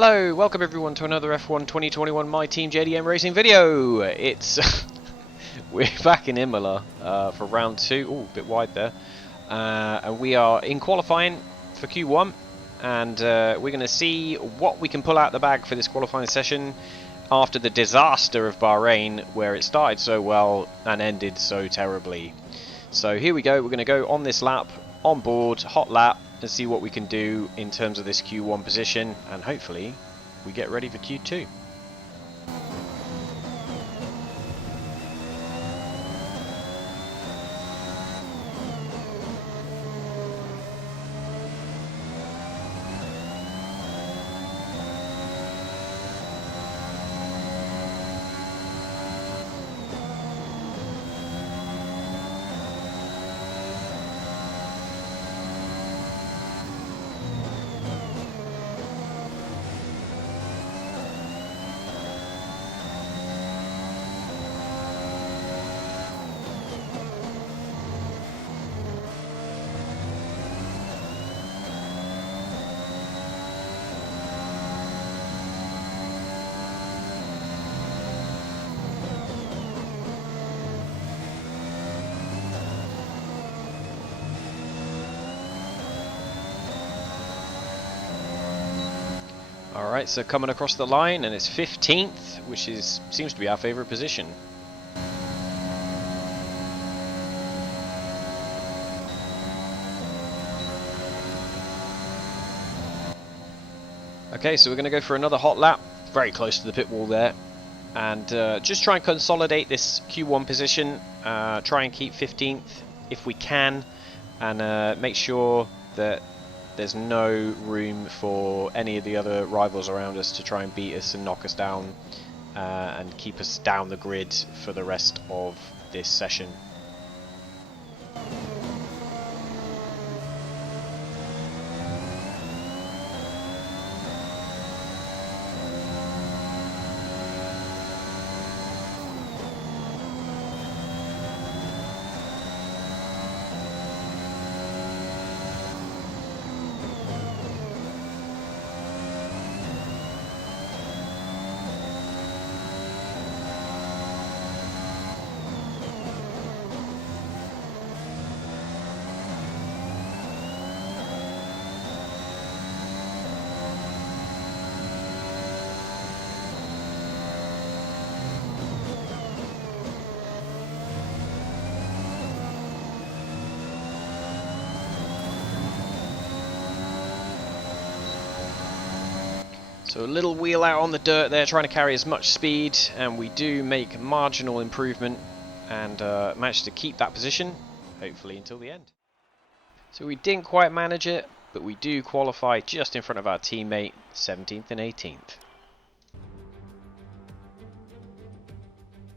Hello, welcome everyone to another F1 2021 My Team JDM racing video. It's we're back in Imola for round 2. Oh, a bit wide there. And we are in qualifying for Q1, and we're going to see what we can pull out the bag for this qualifying session after the disaster of Bahrain, where it started so well and ended so terribly. So here we go. We're going to go on this lap, on board, hot lap, and see what we can do in terms of this Q1 position, and hopefully we get ready for Q2. Alright, so coming across the line, and it's 15th, which seems to be our favourite position. Okay, so we're going to go for another hot lap, very close to the pit wall there, and just try and consolidate this Q1 position, try and keep 15th if we can, and make sure that there's no room for any of the other rivals around us to try and beat us and knock us down and keep us down the grid for the rest of this session. So a little wheel out on the dirt there, trying to carry as much speed, and we do make marginal improvement and manage to keep that position, hopefully until the end. So we didn't quite manage it, but we do qualify just in front of our teammate, 17th and 18th.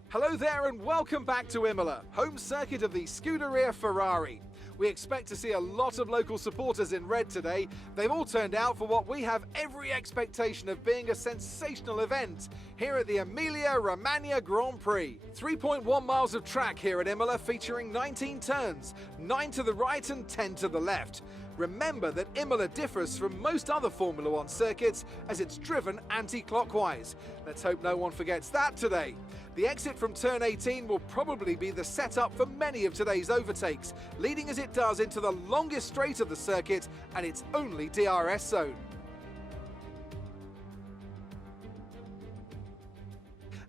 Hello there and welcome back to Imola, home circuit of the Scuderia Ferrari. We expect to see a lot of local supporters in red today. They've all turned out for what we have every expectation of being a sensational event here at the Emilia-Romagna Grand Prix. 3.1 miles of track here at Imola, featuring 19 turns, 9 to the right and 10 to the left. Remember that Imola differs from most other Formula One circuits as it's driven anti-clockwise. Let's hope no one forgets that today. The exit from turn 18 will probably be the setup for many of today's overtakes, leading as it does into the longest straight of the circuit and its only DRS zone.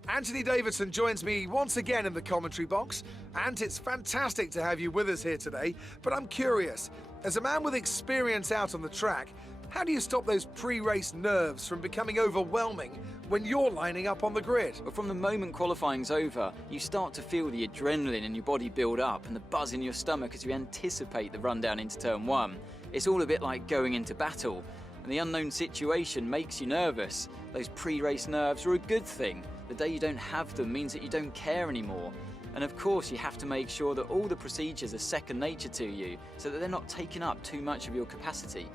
Anthony Davidson joins me once again in the commentary box, and it's fantastic to have you with us here today, but I'm curious, as a man with experience out on the track, how do you stop those pre-race nerves from becoming overwhelming when you're lining up on the grid? But from the moment qualifying's over, you start to feel the adrenaline in your body build up and the buzz in your stomach as you anticipate the run down into turn 1. It's all a bit like going into battle, and the unknown situation makes you nervous. Those pre-race nerves are a good thing. The day you don't have them means that you don't care anymore. And of course you have to make sure that all the procedures are second nature to you so that they're not taking up too much of your capacity.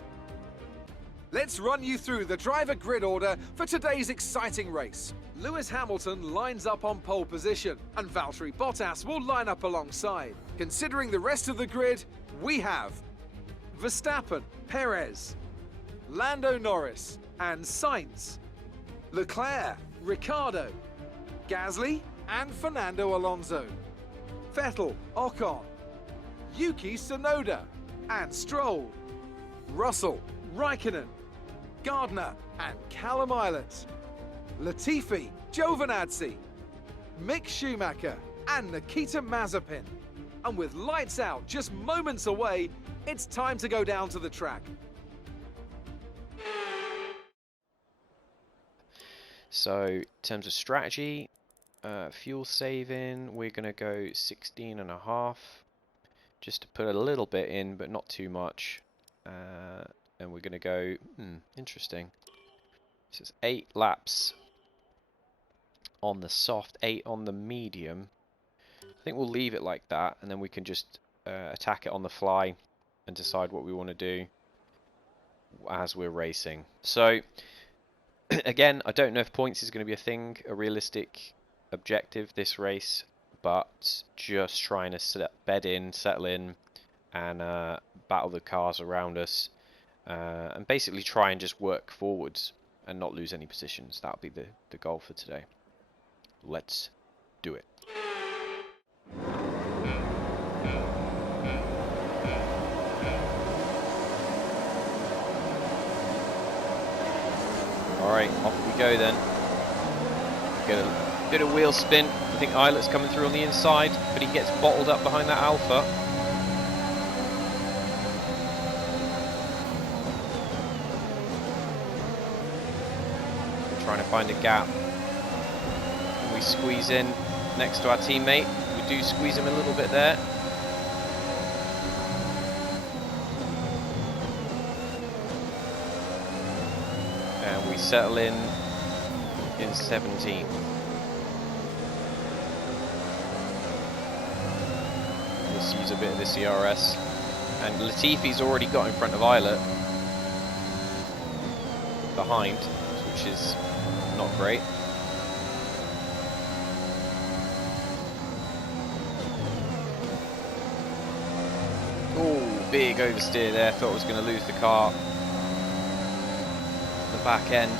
Let's run you through the driver grid order for today's exciting race. Lewis Hamilton lines up on pole position, and Valtteri Bottas will line up alongside. Considering the rest of the grid, we have Verstappen, Perez, Lando Norris and Sainz, Leclerc, Ricciardo, Gasly and Fernando Alonso, Vettel, Ocon, Yuki Tsunoda and Stroll, Russell, Raikkonen, Gardner and Callum Ilott, Latifi, Giovinazzi, Mick Schumacher and Nikita Mazepin. And with lights out just moments away, it's time to go down to the track. So in terms of strategy, fuel saving, we're going to go 16.5 just to put a little bit in, but not too much. And we're going to go, interesting. So it's 8 laps on the soft, 8 on the medium. I think we'll leave it like that, and then we can just attack it on the fly and decide what we want to do as we're racing. So again, I don't know if points is going to be a thing, a realistic objective this race, but just trying to bed in, settle in, and battle the cars around us, and basically try and just work forwards and not lose any positions. That'll be the goal for today. Let's do it. Alright, off we go then. Get a bit of wheel spin. I think Ilott's coming through on the inside, but he gets bottled up behind that Alpha. We're trying to find a gap. And we squeeze in next to our teammate. We do squeeze him a little bit there. And we settle in 17th. Let's use a bit of the CRS. And Latifi's already got in front of Ilott behind, which is not great. Oh, big oversteer there. Thought I was going to lose the car. The back end.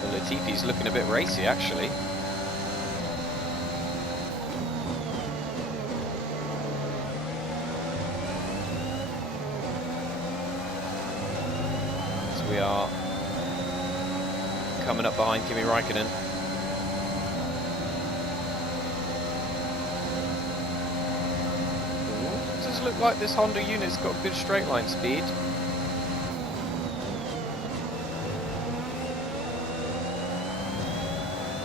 Well, Latifi's looking a bit racy actually. So we are coming up behind Kimi Raikkonen. Does look like this Honda unit's got good straight line speed.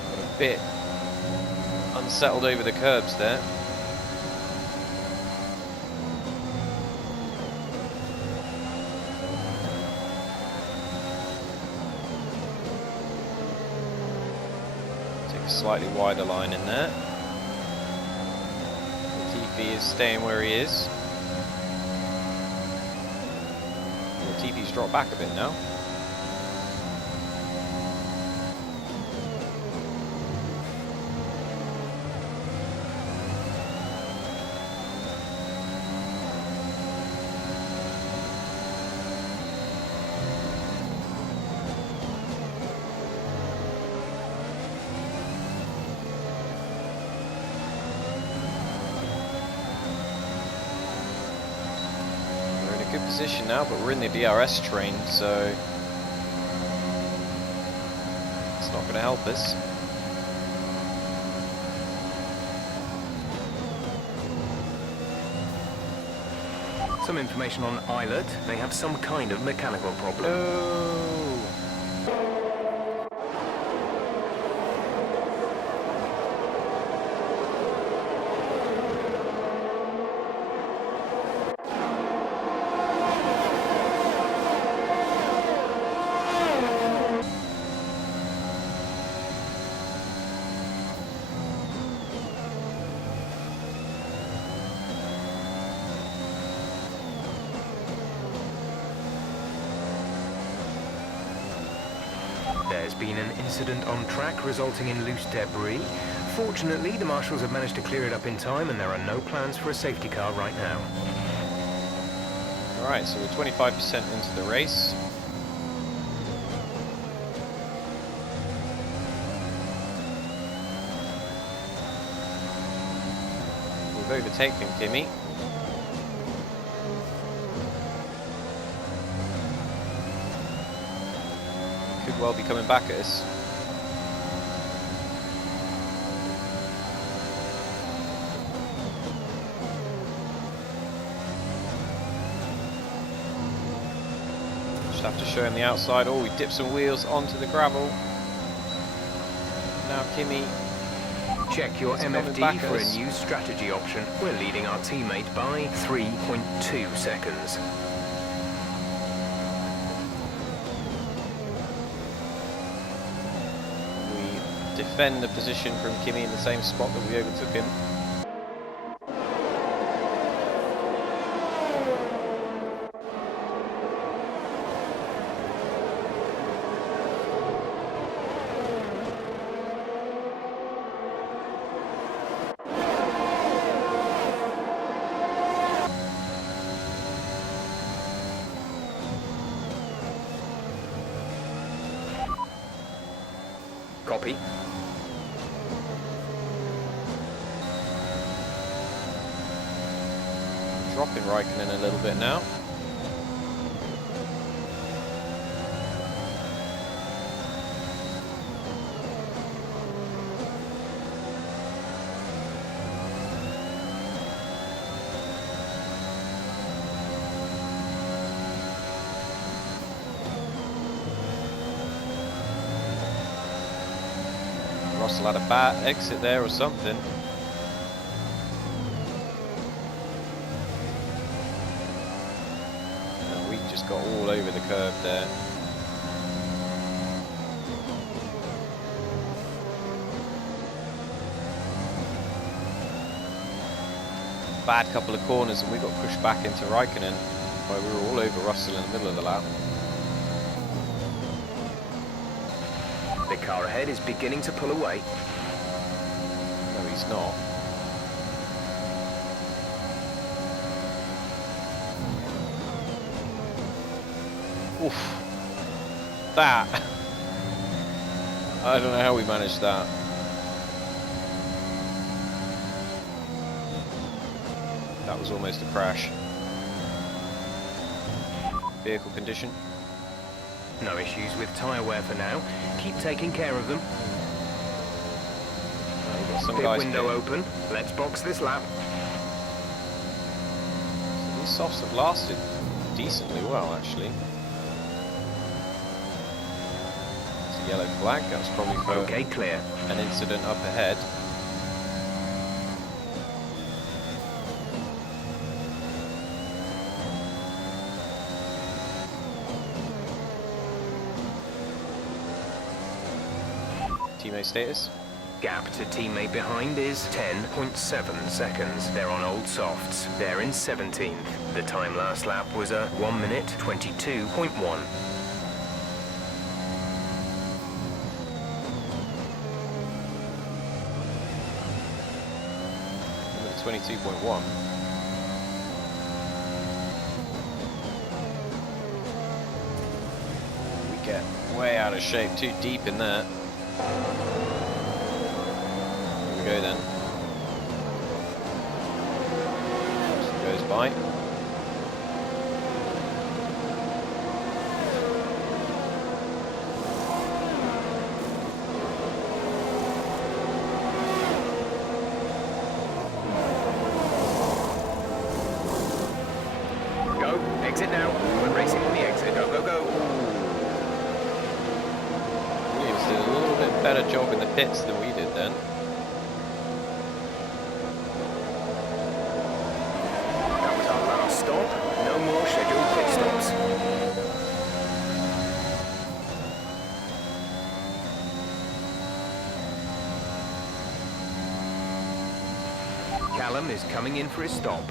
Got a bit unsettled over the curbs there. Take a slightly wider line in there. Latifi is staying where he is. Latifi's dropped back a bit now. Good position now, but we're in the DRS train, so it's not going to help us. Some information on Ilott. They have some kind of mechanical problem. No. There's been an incident on track resulting in loose debris. Fortunately, the marshals have managed to clear it up in time and there are no plans for a safety car right now. Alright, so we're 25% into the race. We've overtaken Kimi. Could well be coming back at us. Just have to show him the outside. Oh, we dipped some wheels onto the gravel. Now Kimi. Check your MFD for a new strategy option. We're leading our teammate by 3.2 seconds. Defend the position from Kimi in the same spot that we overtook him. Copy. Dropping Raikkonen a little bit now. Russell had a bad exit there or something. Got all over the curb there. Bad couple of corners and we got pushed back into Raikkonen, while we were all over Russell in the middle of the lap. The car ahead is beginning to pull away. No, he's not. Oof. That. I don't know how we managed that. That was almost a crash. Vehicle condition. No issues with tyre wear for now. Keep taking care of them. We've got some Pit guys window here. open. Let's box this lap. So these softs have lasted decently well, actually. Yellow flag, that was probably for Okay, clear. an incident up ahead. Teammate status. Gap to teammate behind is 10.7 seconds. They're on old softs. They're in 17th. The time last lap was a 1 minute 22.1. 22.1. We get way out of shape, too deep in there. Here we go then. Goes by. Exit now. We're racing on the exit. Go, go, go. Williams did a little bit better job in the pits than we did then. That was our last stop. No more scheduled pit stops. Callum is coming in for his stop.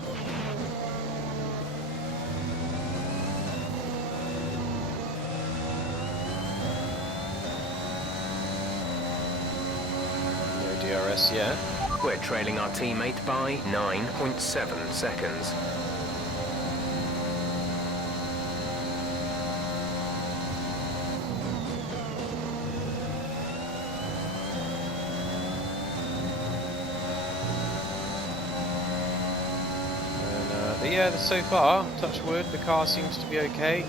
DRS yet. We're trailing our teammate by 9.7 seconds. But yeah, so far, touch wood, the car seems to be okay.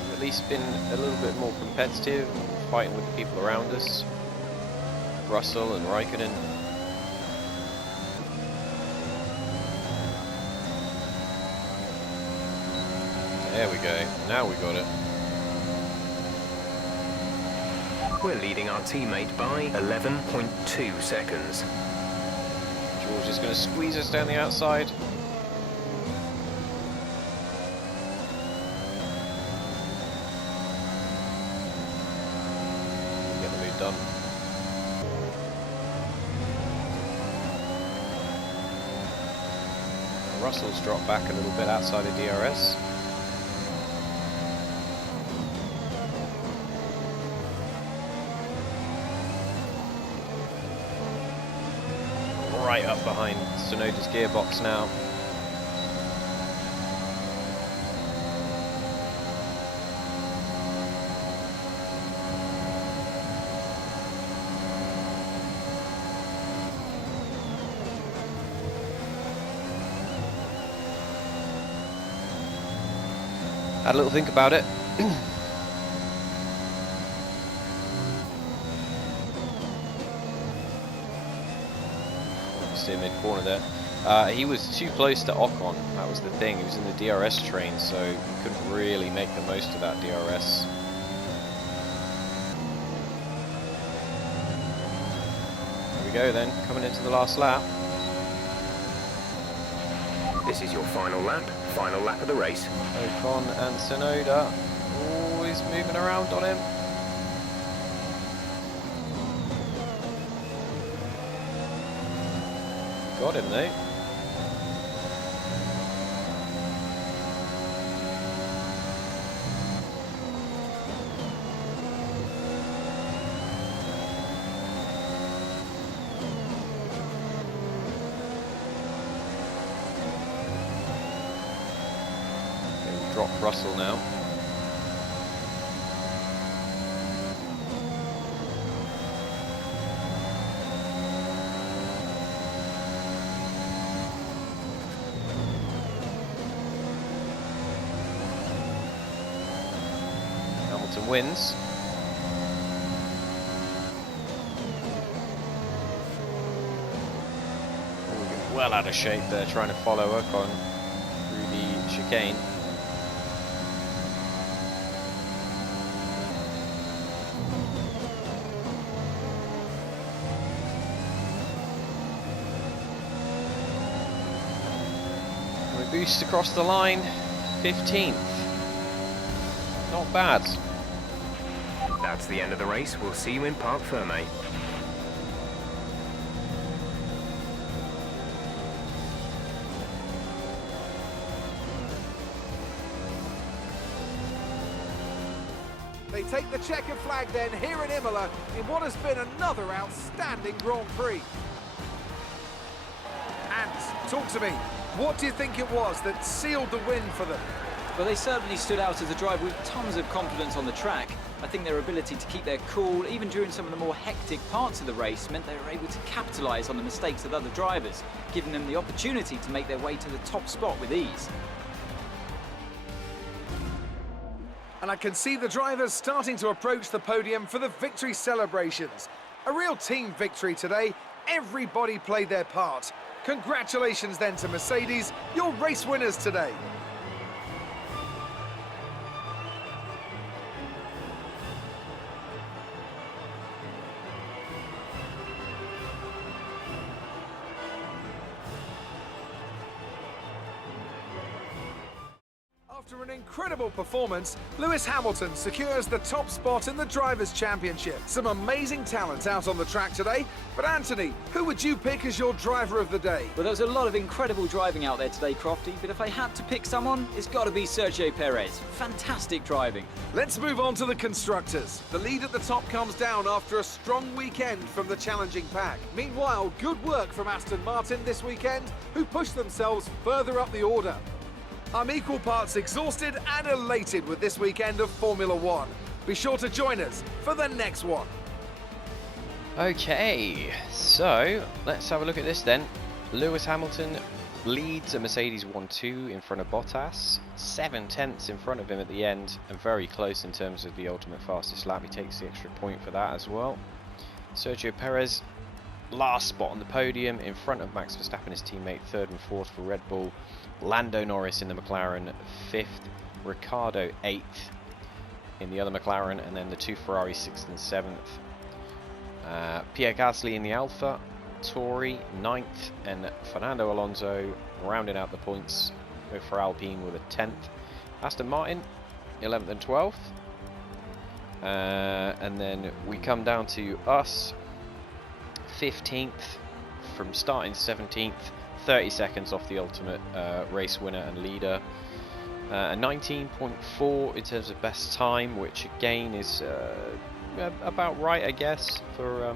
We've at least been a little bit more competitive, fighting with the people around us. Russell and Raikkonen. There we go, now we got it. We're leading our teammate by 11.2 seconds. George is going to squeeze us down the outside. Get the move done. Russell's dropped back a little bit outside of DRS. Right up behind Tsunoda's gearbox now. Had a little think about it. In mid-corner there. He was too close to Ocon, that was the thing. He was in the DRS train, so he couldn't really make the most of that DRS. There we go then, coming into the last lap. This is your final lap of the race. Ocon and Tsunoda always moving around on him. Got him though. Okay, drop Russell now. Wins. Oh, well out of shape there, trying to follow Ocon through the chicane. And we boost across the line, 15th. Not bad. That's the end of the race. We'll see you in Parc Fermé. They take the checkered flag then here in Imola in what has been another outstanding Grand Prix. And talk to me, what do you think it was that sealed the win for them? Well, they certainly stood out as a driver with tons of confidence on the track. I think their ability to keep their cool, even during some of the more hectic parts of the race, meant they were able to capitalise on the mistakes of other drivers, giving them the opportunity to make their way to the top spot with ease. And I can see the drivers starting to approach the podium for the victory celebrations. A real team victory today. Everybody played their part. Congratulations then to Mercedes, your race winners today. After After an incredible performance, Lewis Hamilton secures the top spot in the Drivers' Championship. Some amazing talent out on the track today, but Anthony, who would you pick as your driver of the day? Well, there was a lot of incredible driving out there today, Crofty, but if I had to pick someone, it's got to be Sergio Perez. Fantastic driving. Let's move on to the Constructors. The lead at the top comes down after a strong weekend from the challenging pack. Meanwhile, good work from Aston Martin this weekend, who pushed themselves further up the order. I'm equal parts exhausted and elated with this weekend of Formula One. Be sure to join us for the next one. Okay, so let's have a look at this then. Lewis Hamilton leads a Mercedes 1-2 in front of Bottas, 7/10 in front of him at the end, and very close in terms of the ultimate fastest lap. He takes the extra point for that as well. Sergio Perez, last spot on the podium in front of Max Verstappen, his teammate, 3rd and 4th for Red Bull. Lando Norris in the McLaren 5th, Ricciardo 8th in the other McLaren, and then the 2 Ferrari 6th and 7th. Pierre Gasly in the Alfa Tauri 9th, and Fernando Alonso rounding out the points for Alpine with a 10th. Aston Martin 11th and 12th, and then we come down to us 15th from starting 17th, 30 seconds off the ultimate race winner and leader. A 19.4 in terms of best time, which again is about right, I guess, for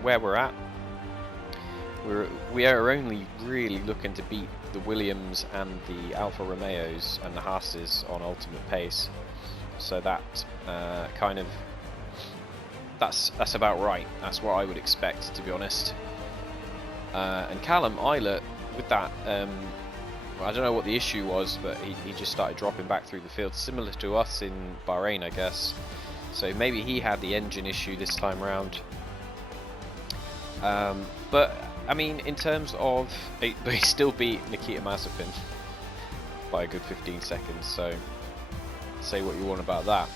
where we're at. We are only really looking to beat the Williams and the Alfa Romeos and the Haases on ultimate pace, so that that's about right. That's what I would expect, to be honest. And Callum Eilert with that, I don't know what the issue was, but he just started dropping back through the field, similar to us in Bahrain, I guess. So maybe he had the engine issue this time around. But I mean, in terms of, he still beat Nikita Mazepin by a good 15 seconds. So say what you want about that.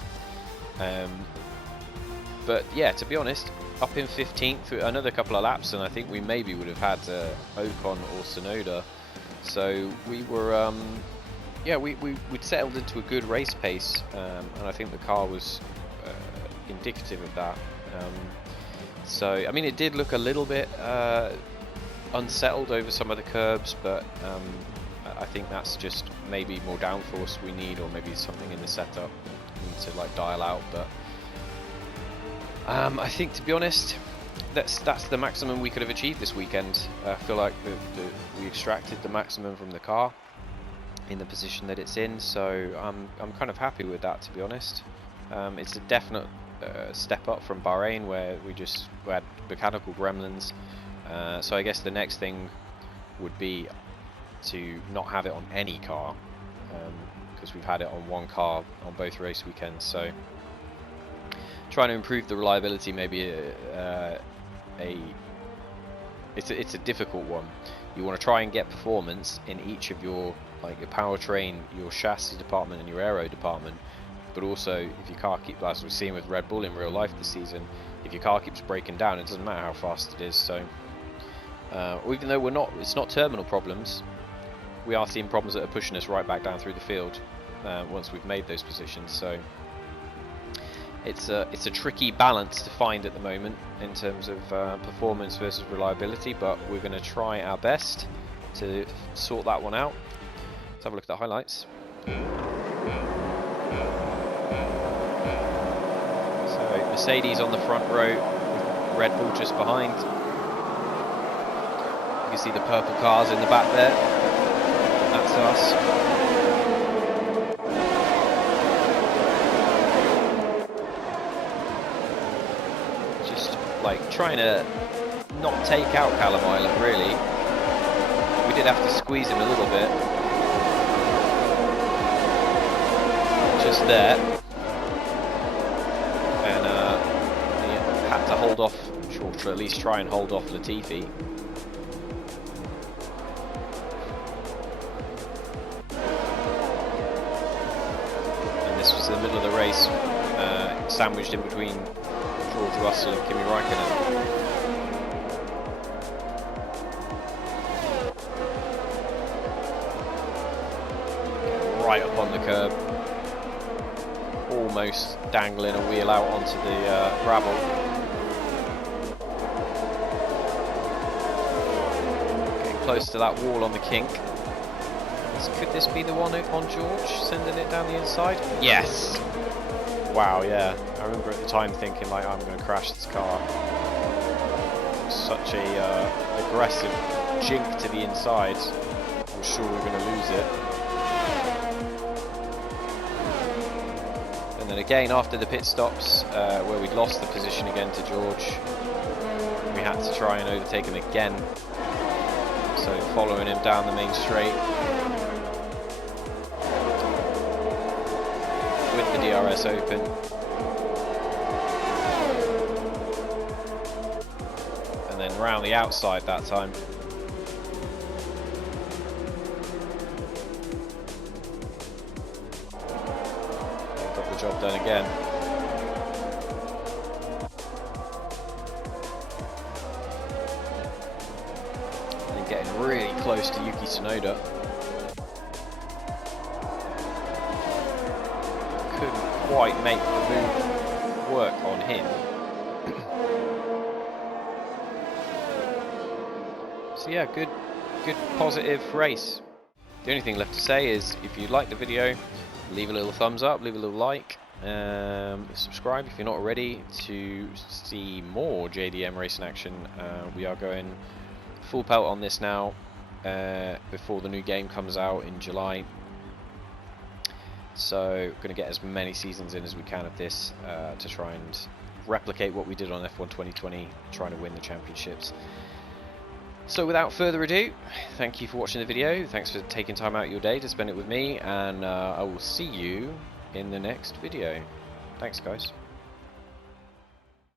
But yeah, to be honest, up in 15th, another couple of laps, and I think we maybe would have had Ocon or Tsunoda. So we were, we'd settled into a good race pace, and I think the car was indicative of that. So I mean, it did look a little bit unsettled over some of the curbs, but I think that's just maybe more downforce we need, or maybe something in the setup we need to like dial out. But I think, to be honest, that's the maximum we could have achieved this weekend. I feel like we extracted the maximum from the car in the position that it's in, so I'm kind of happy with that, to be honest. It's a definite step up from Bahrain, where we had mechanical gremlins. So I guess the next thing would be to not have it on any car, because we've had it on one car on both race weekends. So trying to improve the reliability, maybe it's a difficult one. You want to try and get performance in each of your, like your powertrain, your chassis department, and your aero department. But also, if your car keeps, as we've seen with Red Bull in real life this season, if your car keeps breaking down, it doesn't matter how fast it is. So even though it's not terminal problems, we are seeing problems that are pushing us right back down through the field once we've made those positions. So it's a tricky balance to find at the moment in terms of performance versus reliability, but we're going to try our best to sort that one out. Let's have a look at the highlights. So Mercedes on the front row, Red Bull just behind. You can see the purple cars in the back there. That's us. Just like trying to not take out Callum Eilert, really. We did have to squeeze him a little bit. Just there. And he had to hold off, or to at least try and hold off Latifi. And this was the middle of the race, sandwiched in between George Russell and Kimi Raikkonen. Right up on the curb, almost dangling a wheel out onto the gravel. Getting close to that wall on the kink. Could this be the one on George, sending it down the inside? Yes! Wow, yeah. I remember at the time thinking, like, I'm going to crash this car. Such a aggressive jink to the inside. I'm sure we're going to lose it. And then again, after the pit stops, where we'd lost the position again to George, we had to try and overtake him again. So following him down the main straight with the DRS open. And then round the outside that time. Got the job done again. And getting really close to Yuki Tsunoda. Couldn't quite make the move work on him. So yeah, good positive race. The only thing left to say is, if you like the video, leave a little thumbs up, leave a little like, subscribe if you're not already to see more JDM racing action. We are going full pelt on this now before the new game comes out in July. So going to get as many seasons in as we can of this to try and replicate what we did on F1 2020, trying to win the championships. So without further ado, thank you for watching the video, thanks for taking time out of your day to spend it with me, and I will see you in the next video. Thanks guys.